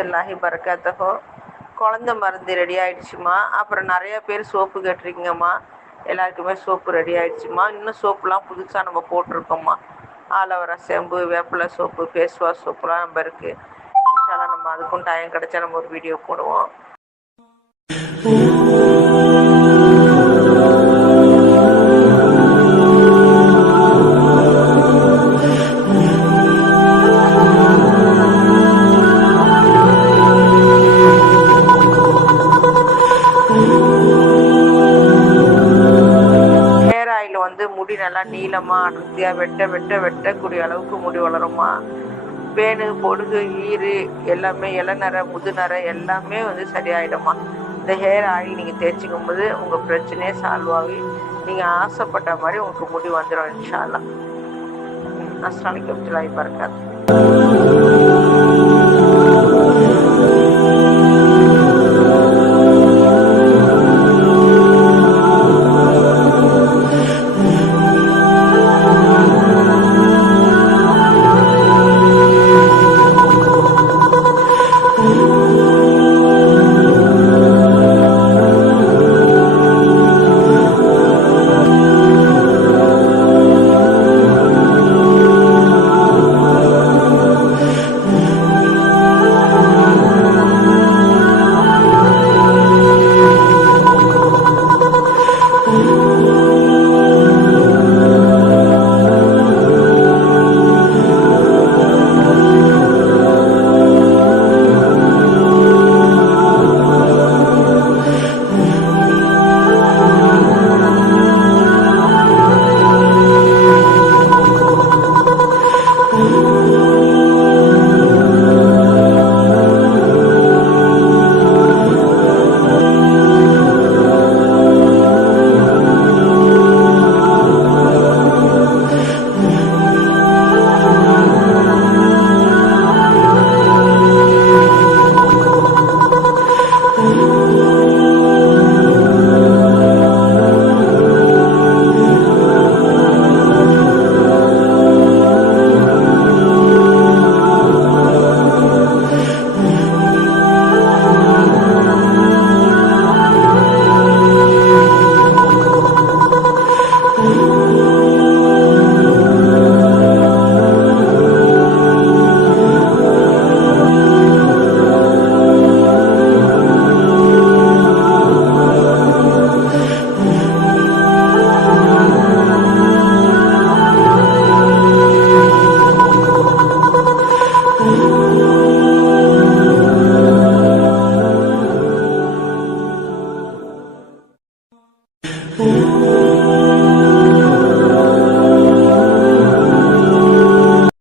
வரமத்துல்லாஹி பரக்காத்தஹோ. குழந்த மருந்து ரெடி ஆகிடுச்சுமா. அப்புறம் நிறைய பேர் சோப்பு கேட்டிருக்கீங்கம்மா. எல்லாருக்குமே சோப்பு ரெடி ஆகிடுச்சுமா. இன்னும் சோப்புலாம் புதுசாக நம்ம போட்டிருக்கோம்மா. ஆலோவேரா செம்பு, வேப்பிலை சோப்பு, ஃபேஸ் வாஷ் சோப்புலாம் நம்ம இருக்குது. இன்ஷால்லாம் நம்ம அதுக்கும் டைம் கிடச்சா நம்ம ஒரு வீடியோ போடுவோம். முடி நல்லா நீளமாக அடர்த்தியாக வெட்டக்கூடிய அளவுக்கு முடி வளருமா. பேனு, பொடுகு, ஈறு எல்லாமே இளநரை, முதுநரை எல்லாமே சரியாயிடுமா. இந்த ஹேர் ஆயில் நீங்கள் தேய்ச்சிக்கும் போது உங்கள் பிரச்சனையே சால்வ் ஆகி நீங்கள் ஆசைப்பட்ட மாதிரி உங்களுக்கு முடி வந்துடும் இன்ஷா அல்லாஹ். அஸ்ஸலாமு அலைக்கும் வரஹ்மத்துல்லாஹி வபரகாத்துஹு.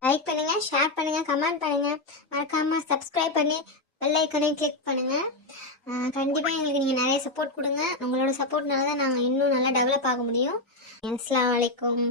லைக் பண்ணுங்க, ஷேர் பண்ணுங்க, கமெண்ட் பண்ணுங்க, மறக்காம சப்ஸ்கிரைப் பண்ணி பெல் ஐக்கனை கிளிக் பண்ணுங்க. கண்டிப்பா எங்களுக்கு நீங்க நிறைய சப்போர்ட் கொடுங்க. உங்களோட சப்போர்ட்னால தான் நாங்கள் இன்னும் நல்லா டெவலப் ஆக முடியும். அஸ்ஸலாமு அலைக்கும்.